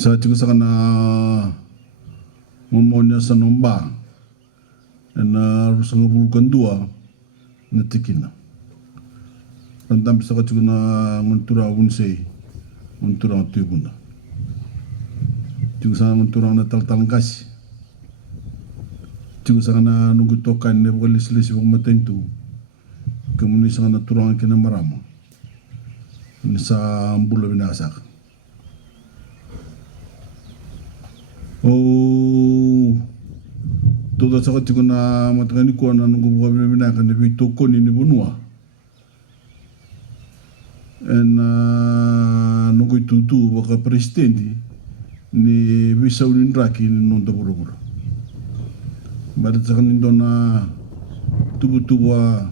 Sa tiku sa kana momonya sa nomba na rusang bulkan dua na tikina. Tantam sa tiku na mentura unsei mentura tibunda. Tiku sa mentura na tal kasi. Tiku sa kana nunggu tokan ne bukalis-lis wong matentu. Kemudian sa kana turang kina marama. Ni sa ambula binasak. Oh, toda sa kati ko na matangani ko na nung gubuka binaka na bito ko ni bunua. En nung itutu baka presidente ni bisa ulin raki ni nonta burugura. Badat sa kanin doon na tubu-tuba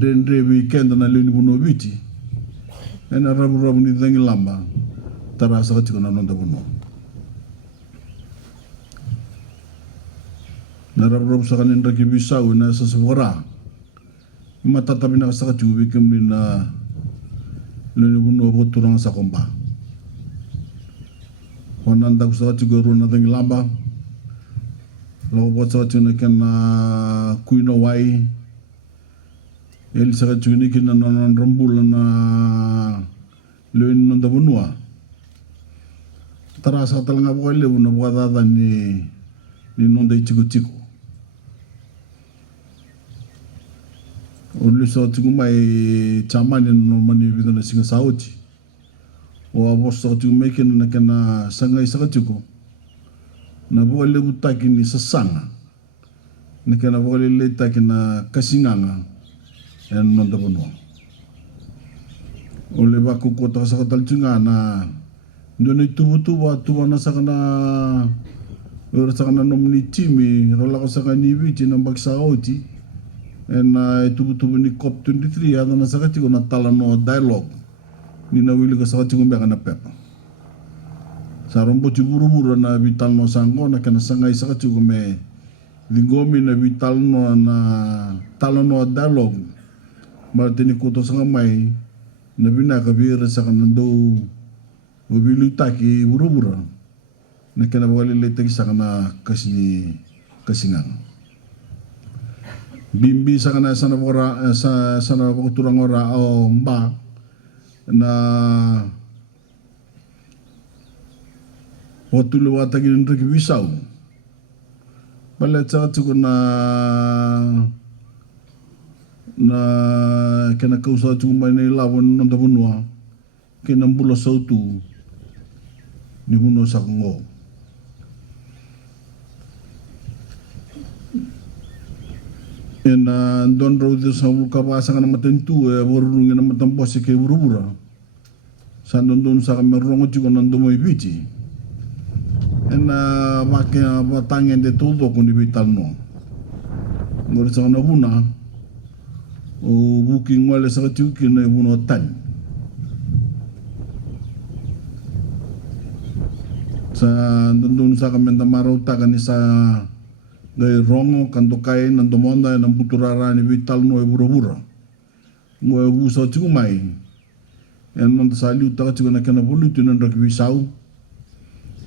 dendre weekend na lini bunua biti. En rabu-rabu ni tangi lamba. Tara sa kati ko na nonta bunua. Narabrob sa kanin raki bisaw na sa sabara. Matatabi na sa kati ubikim ni na lulubunod ako turang sa komba. Wananda ko sa kati garo na tangi lamba. Lawabot sa kati na kena kuinawai. Eli sa kati ni kina nanrambula na luin nonda bunua. Tara sa talanga po kayo na bukatata ni nonda ichiko-chiko. Uli sa tiku mai chaman no mani bido na singa sauti. O abos sa tiku mai kena kena sangay sa tiku. Na buwale butaki ni sasanga. Na kena buwale letaki na kasinganga. Yan nonda puno. Uli baku kota sa katalchunga na doon ay tuwa na sa kana ura sa kana nomini timi rola ko sa kanibiti ng bagsauti. En tubu-tubu ni COP23 ada na sakati ko na tala no dialogue ni nawili ko sakati ko mbeka na pepa sa rombo buru-buru na vital no sangko na kana sangay sakati ko me lingomi na vital no na tala no dialogue Martini koto sanga mai na bina ka bira sa kanando ubilu taki burubura na kena wali letaki sa kana kasingang bimbi sa kana sana turang ora o mba na watulu watagi nriki bisau bala tsatsuko na kena kausa cuma ni lawan nonta bunua kena mbula sautu ni bunua sakungo ena don raudu sa kabasa kana matentu borungi na matambosi ke burubura sa don sa kamerongo ciko nandomo ibiti ena makia batangen de todo kundi vital no ngor sa kana buna o booking wala sa katuki na buno tan sa dundun sa kamenda marauta kanisa gay rongo kanto kay nandomonda ng buturara ni vital no bura-bura ngo busa tumay en non sa liuta ka na kana bulutu ng rakwisau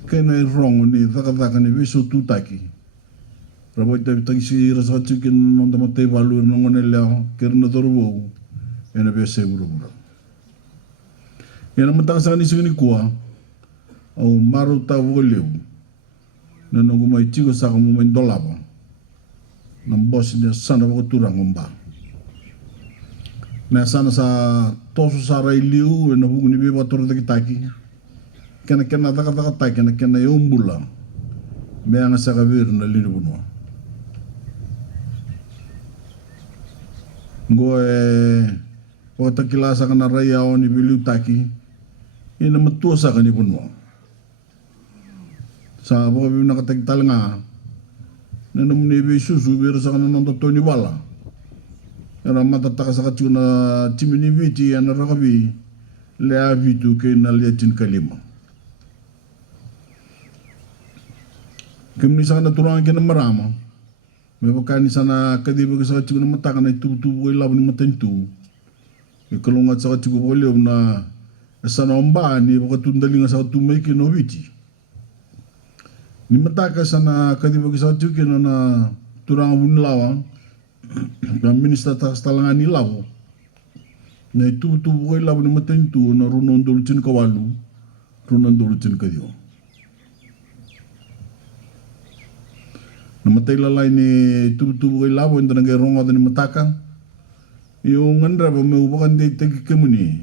kena rongo ni taka ni viso tutaki Raboy tayo si rasa chicken nung damatay balu nung nila kirna dorbo ena bese buru-buru. Yan naman taka sa kanisa ni kuwa au maru ta voleu na nung gumay chico sa kumumain dolaba ng boss niya sana ko turang umba. Na sana sa toso sa railiu na hugo ni beba toro da kitaki kena taka kena yumbula may nga sa kavir na linubunwa. Goe wakta kilasa kana raya o ni biliu taki ina matua sa kanipun mo sa baka bibi nakatagtal nga na namunibi susu biro sa kana nontoto ni wala era matataka sa katsu na timinibiti ana rakabi lea vitu kay na liatin kalima kimni sa kana turangan kina marama may pagkani sana kadiba ka sa katsugo na mataka na itutubo ay laban ni matentu. Ikalungat sa katsugo ko liyaw na sana ombaan ni pagkatundali nga sa katumay kinobiti. Ni mataka sana kadiba ka sa katsugo na turang abunlawa na minista talangan ni lawo na itutubo ay laban ni matentu na runon dulutin kawalu runon dulutin kadiyo. Namatay lalay ni tubo kay labo ito nagayarong ako ni mataka yung ngandra ba may upakan di tagkikamuni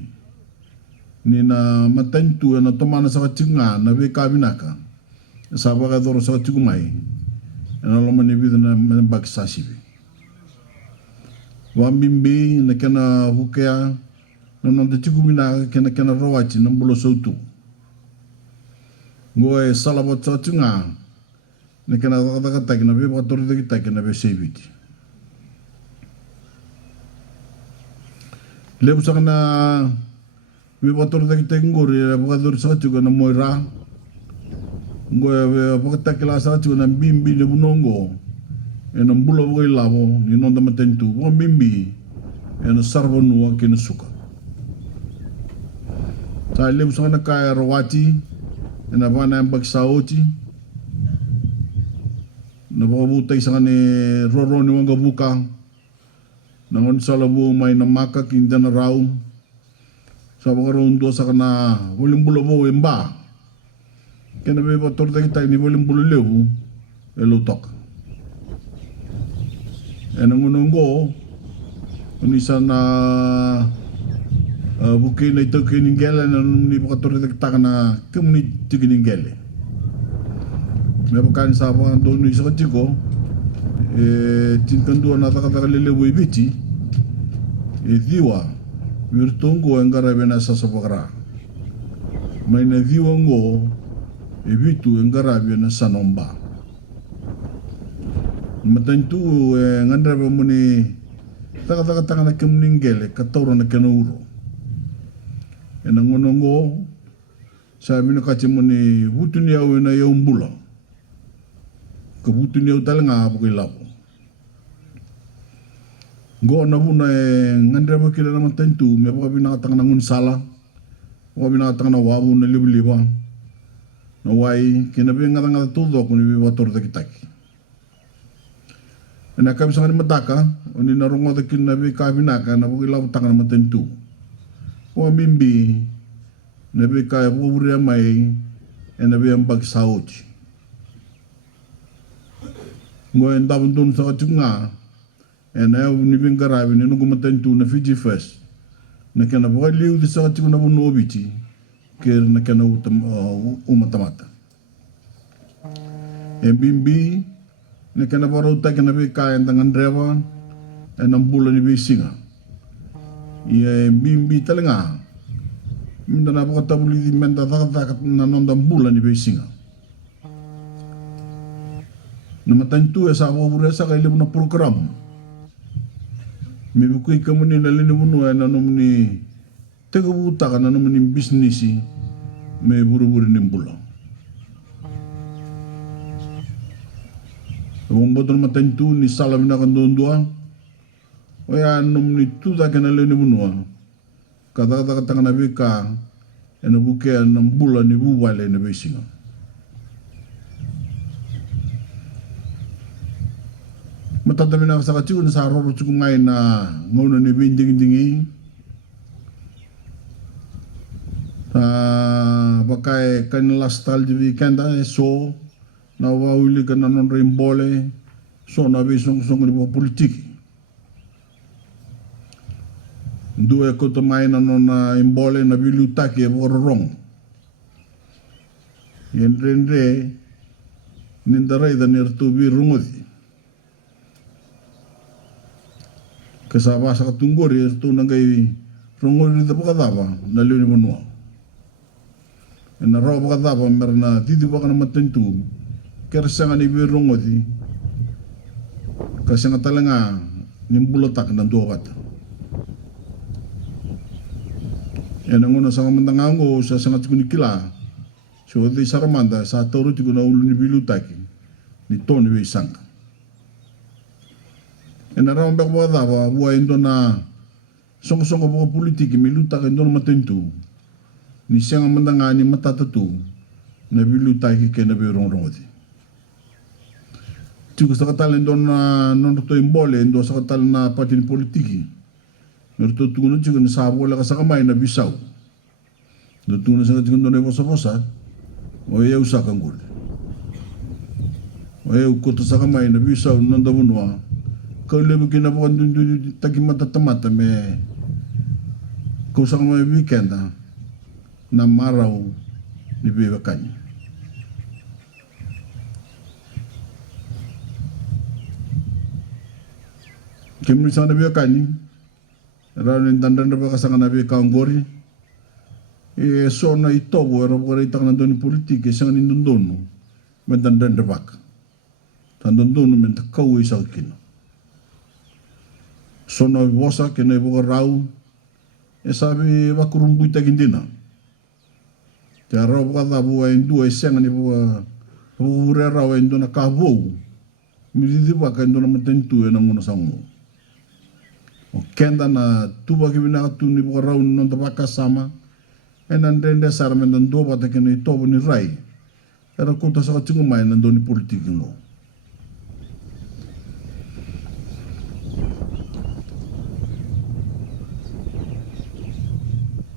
ni na matantu na tumana sa katsinga na may kabinaka saba ka doro sa katsigumay na laman ni bida na bagsasibi wambimbi na kena hukaya na nandatsigumina kena rawachi ng bulo sautu goe salabot sa katsinga na kena taka na be pator de kita na be sebiti lebu sa kana be pator de kita ngori pator sa juga na moira ngoe pakata klasa juga na bimbi le bunongo en ambulo boy labo ni non da matentu bo bimbi en sarbo nuwa kin suka sa lebu sa kana kaya rawati en abana bagsaoti Nababutay sa kani roro ni wanga buka nangon sa labo may namaka kinda na raw sa pagkaroon sa kana walang bulabo imba kaya may bator tayo tayo ni walang bulalew elutok nangunong ko unisa na bukin na ito kininggela na ni pagkator tayo na community kininggela may pagkain sa mga doon sa katiko tinkanduan na taka-lelewo ibiti diwa virtungo ang garabe na sa sapakara may na diwa ngo ibitu ang garabe na sa nomba matantu ngandarabe mo ni taka-taka na kamuninggele katawra na kanuro nangunong ngo sabi na kasi mo ni buto niya na yung bula kebutuhan niya talaga ako kay lapo. Go na buna ngandre ba kila naman tentu me ba binakatang nangun sala ba binakatang na wabu na liba na wai kinabi nga tudo kung ibi wator da kitaki na kami sa kanima mataka oni narungo da kinabi kabinaka na buki lau tangan naman tentu o mimbi nabi kaya buburi amay nabi ang bagsauchi ngoy ndabon dun sa kachunga na nibing garabi ni nung gumatentu na Fiji Fest na kena buhay liw di sa kachunga na bunobiti kaya na kena umatamata bimbi na kena baro tayo kena kaya tangan drewa ang bulan ni Bisinga bimbi talaga minda na pakatabuli di menta takatak na nondang bulan ni Bisinga na matantu sa abubura sa kailib na program may bukoy kamo ni nalinimunuan na naman ni tagabuta ka na naman ni businessi may buru-buru ni bulang Mumboto na matantu ni salam na kandundua o yan naman ni tuda ka nalinimunuan kata-kata ka nabi ka na bukayan ng bulan ni buwale na Bisinga matadami na sa kachiko na sa aroro chiko ngayon na nguna ni binding-dingi bakay kanilastal di weekend so nawawili ka na non rimbole so nabisong-song ni po politiki duwe ko tamay na non imbole na bilutaki e bororong yenre nindaray da nirtubi rungodi kasaba sa katunggori ito nangay rungol dito pa kadaba na liw ni Manuwa na raw pa kadaba meron na dito pa ka naman tentu kersa nga ni birungodi kasi nga talaga yung bulatak ng duwakat yan ang una sa kamandangango sa sangat ko ni Kila so di saramanda sa toro ko na ulo ni Bilutaki ni Tony Weisang narawang bakwa dawa buhay ito na song-song ka politiki miluta ka ito na matintu ni siyang amandanga ni matatatu na bilutaki kaya na birong-rong iti. Tigo sa katalan ito na nanuto yung bole ito sa katalan na patin politiki naruto tunod siya na sabo wala ka sa kamay na bisaw natunod sa katigan doon na iposa-posa o ayaw sa kanggol o ayaw kuto sa kamay na bisaw nandamunwa kau lebih kena bukan dun tagi mata me kau sang may weekend na maraw ni biwakan kimri sang nabi wakan rawin dandan na baka sang nabi kaunggori so na ito wala ko rin itang nandun politik isang nindundun may dandan na baka nandundun may takaway sa akin so na bosa kena ibu raw sabi bakurumbuy tagindina kaya raw kada buhay dua isang ni buwa pura raw endo na kabo mididi ba ka endo na matentu na muna sa mo o kenda na tuba kibina tu ni buwa raw non tabaka sama nandende sarmen dan do bata kena ito ni rai era kunta sa katsingumay nando ni politiki mo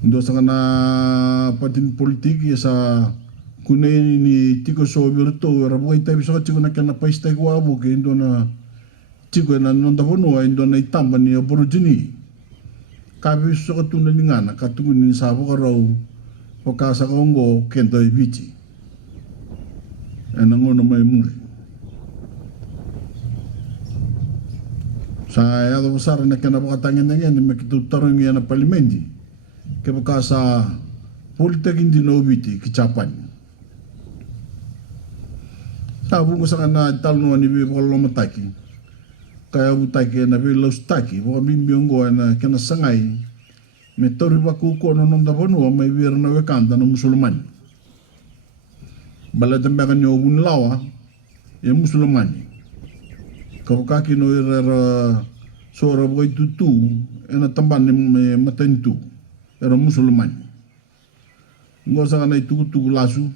ndo sa kana patin politik ya sa kunay ni tiko so virto rabo kay tayo sa chiko na kana paista ko abo kay ndo na chiko na nonda bono ndo na itamba ni aborigine kabi so katuna ni ngana katungun ni sabo ka raw o kasa kongo kento ibiti anangono may muri sa yado usar na kana bakatangin na yan makitutarong yan na palimendi kaya sa politik hindi naubiti kichapan sabi ko sa kana talno ni Bipolo mataki kaya utaki na Bilos taki baka bimbiyong ko na kinasangay may tori ba kuko no nung dapono may wir na wekanta ng musulman baladang baka niyo bunlawa yung musulman kapag kino sora boy tutu ena tamban ni matentu era musulman ngosa kana itu lasu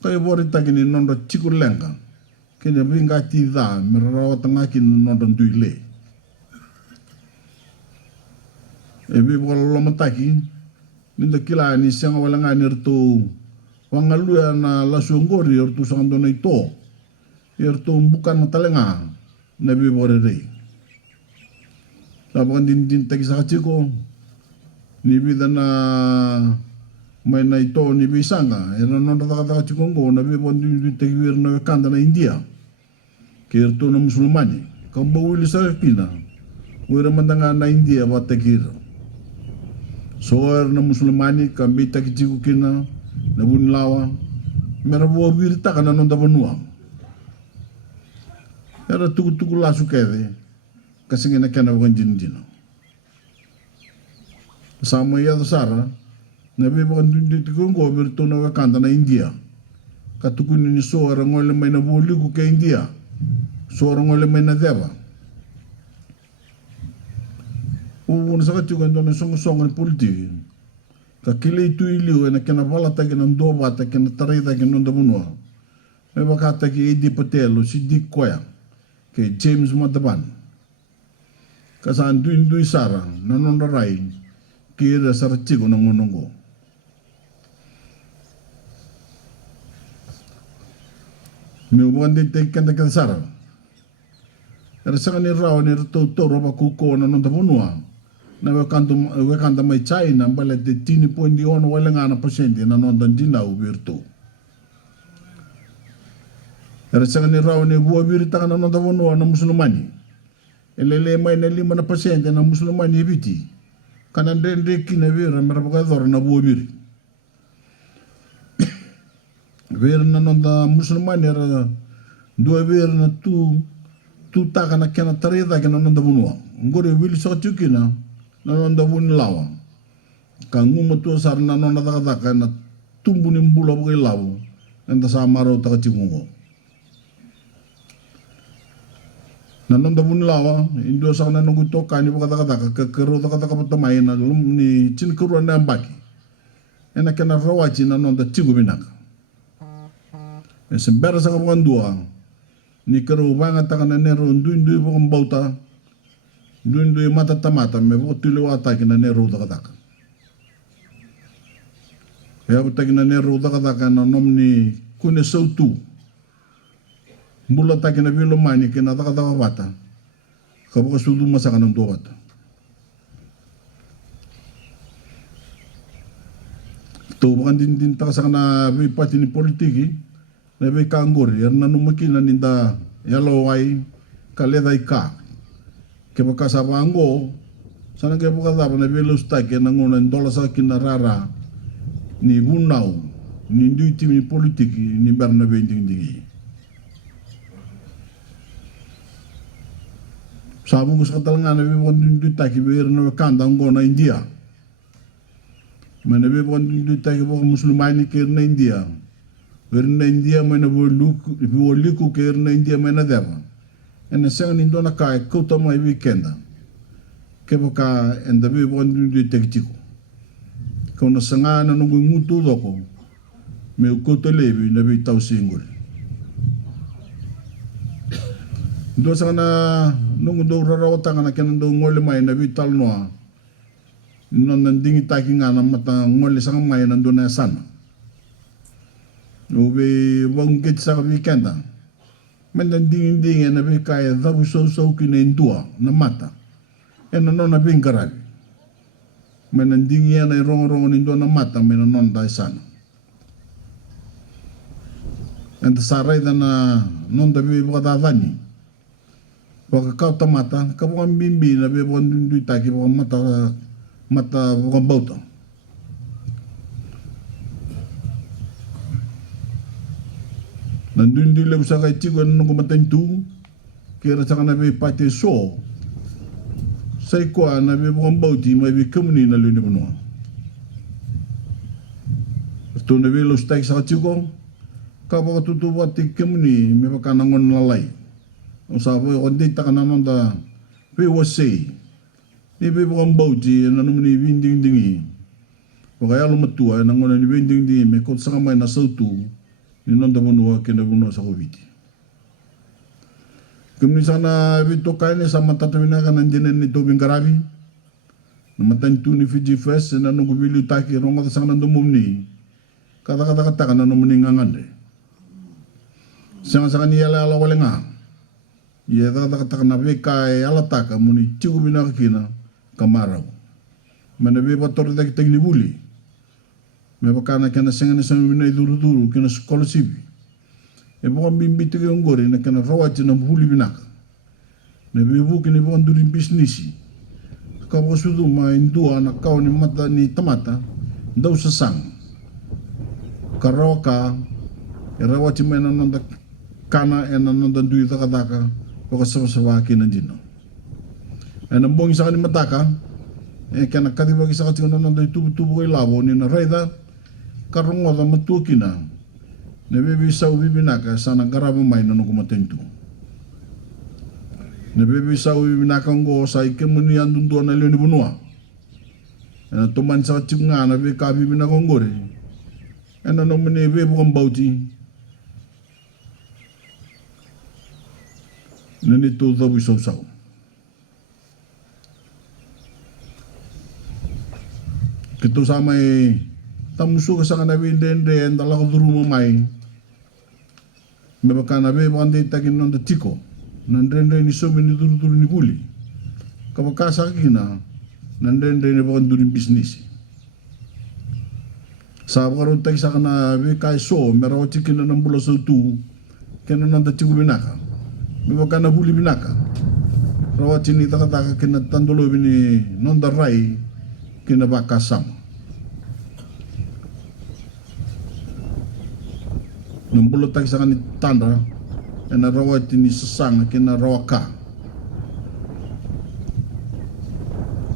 kay bori tagini nondo chikulenga kene binga ti da merara tanga kin nondo tuile ebi bolo mataki ninda kila ni sanga wala ngani rto wangalu na lasu ngori rto sanga dona ito rto bukan talenga nabi bore rei tapos din tagi sa chiko ni bidana may na ito ni bisanga era non taka chikongo na bi bondi tagwir na kanda na India kerto na musulmani kamba wili sa kina wira mandanga na India ba takir soer na musulmani kambi takichiku kina na bunlawa mera bo wirta kana non da banua era tuku lasu kede kasi ngina kana wanjindino sama ya sara nabi bukan di Kongo bertu na wakanda na India katukun ni so orang ngole may na buli ko ke India so orang ngole may na deba uun sa katukan do na song ni politik kakile itu iliu na kena bala ta kena doba ta kena tarai ta kena nda bunwa may bakata ki Edi Patel o si Dick Koya ke James Mataban kasan duin sara nanondaray kira sarachiko ng unonggo may ubukan din kanta sara era sa kanil raw ni toro pa kuko na nung tapunwa na wakanta may China balat di tini po hindi wala nga na pasyente na nung dinaw birto era sa kanil raw ni buwa birita ka na nung tapunwa na musulmani elelemay na 5 na pasyente na musulmani ibiti kanandende kinavira merapakador na buwa biri ver na nonda musulmani era 2 ver na tu taka na kena tarida kena nonda bunua ngore wili sakchukina na nonda bunlawa kangu matu sar na nonda taka na tumbuni mbula bukai lawo enda samaro taka chimungo na nonda bunlawa indo sa na nungu toka ni buka taka kekero taka patamay na lum ni chinkuru na ambaki ena kena rawachi na nonda chigu binaka sembera sa kabukan dua ni kerubanga taka na nero ndui bukang bauta ndui mata tamata me buka tuliwata kina nero taka kaya buta kina nero taka na nomni kune sautu mula taka na bilomani kina taka bata kabuka sudu masaka ng duwata ito bukan din taka sa kana pati ni politiki nebe kangur yer nanu makina ninda yalowai kaledai ka ke bakasa bango sana ke bakasa na belus ta ke nangona dola sa kinarara ni bunau ni nduiti ni politik ni barna bending dingi sabu gus katalanga nebe bon ndu ta ki ber na kanda ngona India manebe bon ndu ta ki bo muslimani ke na India Verna India may na buliku kaya na India may na deba. And sa nindo na kaya kuta may weekenda. Kaya ka enda bi bukan di tekchiko. Kung nasa nga na nung ngutu doko, may kuta lebi na bi tau singgol. Do sa na nung do rarawata ka na kinando ngoli may na bi tal noa. Nung nandingi taki nga na mata ngoli sa kamay nando na sana. Ube wangkit sa weekenda. Mandandingin-dingin na bi kaya daw so kinendua na mata. E nanon na bingkaral. Mandandingin na rong-rong nindo na mata may nanon tayo sana. And saray na non da bi bakadadani. Baka kauta mata, kabukang bimbi na bi bakang duitaki bakang mata bakang bauta. Nandun di lang sa kay Chico nung kumatay tu, kira sa kanabi pati so, sa ikwa nabi bukang bauti, may bikamuni na luni mo. Ito nabi los tayo sa Chico, kapag tutuwa ti kamuni, may pagkanangon lalay. Ang sabi, kundi ta ka naman da, pe wasei ni pe bukan bauti na numni winding dingi wakaya lo matua na ngona ni winding dingi me kot sanga mai na sautu ni nonda bunua kena bunua sa koviti kemni sana vito kaine sama tatamina kana jenen ni tobing karabi na matantu ni Fiji Fest na nungu bilu taki ronga sanga na mumni kata kana numni ngangande sanga ni ala walenga ia kata na be kai ala taka muni tiku bina kina kamarau mana be bator tek tek ni buli me bakana kana senga ni sama bina duru kina sekolah sibi e bukan bimbi tege ngori na kana rawati na buli bina ne be bu kini bukan duri bisnisi ka bosudu ma indua na kau ni mata ni tamata dau sesang karoka rawati mena nanda kana ena nanda dui taka poko sama kina jino ena bongi sakani mataka kana kati bagi sakati na nanda tubu kai labo ni na raida karongo da matukina ne bebi sau bibinaka sana garaba mai na nuku matentu ne bebi sau bibinaka ngo sa ikemuni andundu na leoni bunua ena toman sakati nga na be ka bibinaka ngore ena no mene be bukan bauti nani tu dabu sau kitu sama tamusu kasanga na bindende ndala ko duru mai me bakana be bande takin non de tiko nandende ni somi ni duru ni buli kabakasa kina nandende ni bakan duru business sa bakaron tak sakana be kai so meraw tikin na bulo so tu kena nanda tiko binaka bibakana buli binaka rawati ni taka kena tandolo bini nonda rai kena bakasam nambulo tak sangan ni tanda ena rawati ni sesang kena rawaka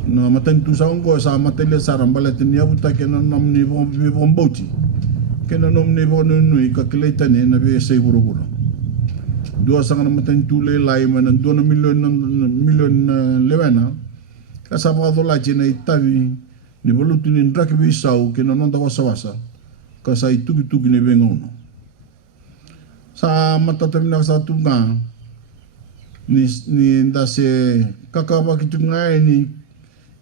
na matentu sa ongo sa matelia saram balat ni abuta kena namni bomboti kena namni bonunui kakleitani na be sei buru-buru dua sangat matan tule lai mana 2 milion lewena kasapa dola cina itavi ni bolutu ni ndrak bisau kena nonda wasa kasa itu ni bengono sa mata tamina sa tunga ni ndase kakaba kitunga ni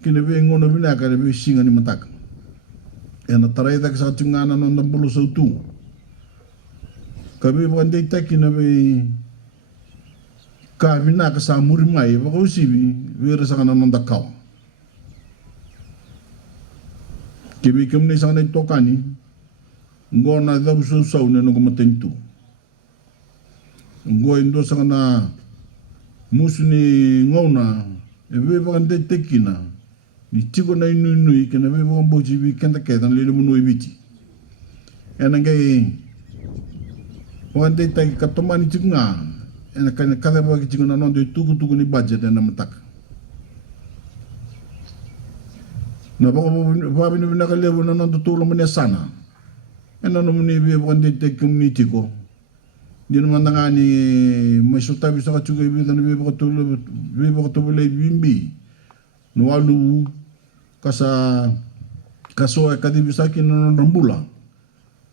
kena bengono bina ka be singa ni mataka ena tarai tak sa tunga na nonda bolu sautu kabe bande takina be ka vina ka sa muri mai ba ko sibi wera sa kana nonda kaw kibi kemni sa kana tokani ngona da buso sa ne no matentu ngo indo sa kana musuni ngona e be ba ande tekina ni tiko na inu kana be ba mbo jibi kenda kedan le mu no ibiti ena ngai wande tai katomani tinga ena kana kada ba ki na nondo tuku ni budget na mataka na ba binu na kalebu na nondo tulo mo sana ena no muni be wande te community ko di naman nga ni may suta bisa ka chuga ibi na be ba tulo le bimbi no alu kasa kaso ka di bisa kin no rambula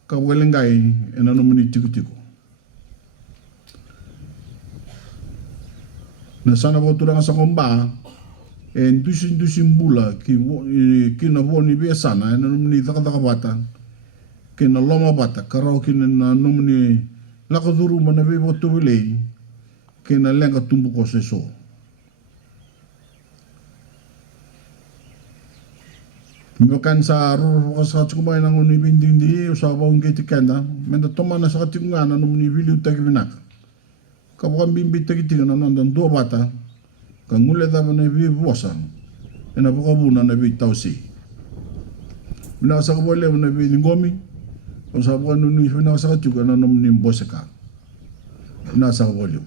ka welengay ena no muni tiko na sana bo turang sa komba en dusin bula ki na boni be sana na numni taka bata ki na loma bata karau ki na numni lakaduru mana be bo tubile ki na lenga tumbu ko seso Bukan sa ruru ka sa tsumay nang unibinding di usaba ungi tikenda menda tomana sa katinga na numni biliu tagibinak kabukan bimbit tagitinga na nandan dua bata kangule dama na bi bosa ena bukabuna na bi tausi bina sa kabole na bi ngomi usaba nunu bina sa katuga na numni boseka bina sa kabole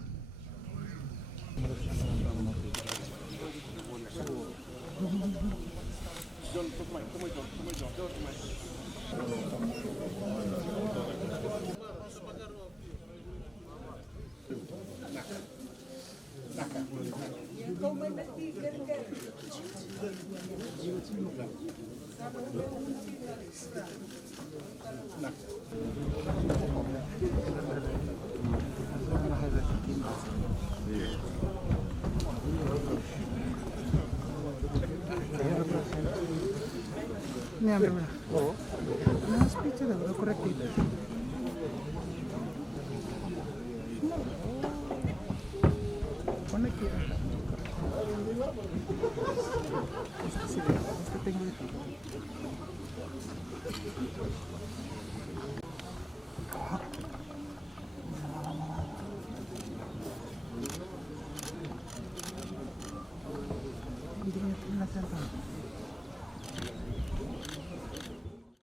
Ini ambil mana? Nah, speech ada, udah korek itu. Connect ya. Pasti tinggal itu. Hindi niya tinatanggal.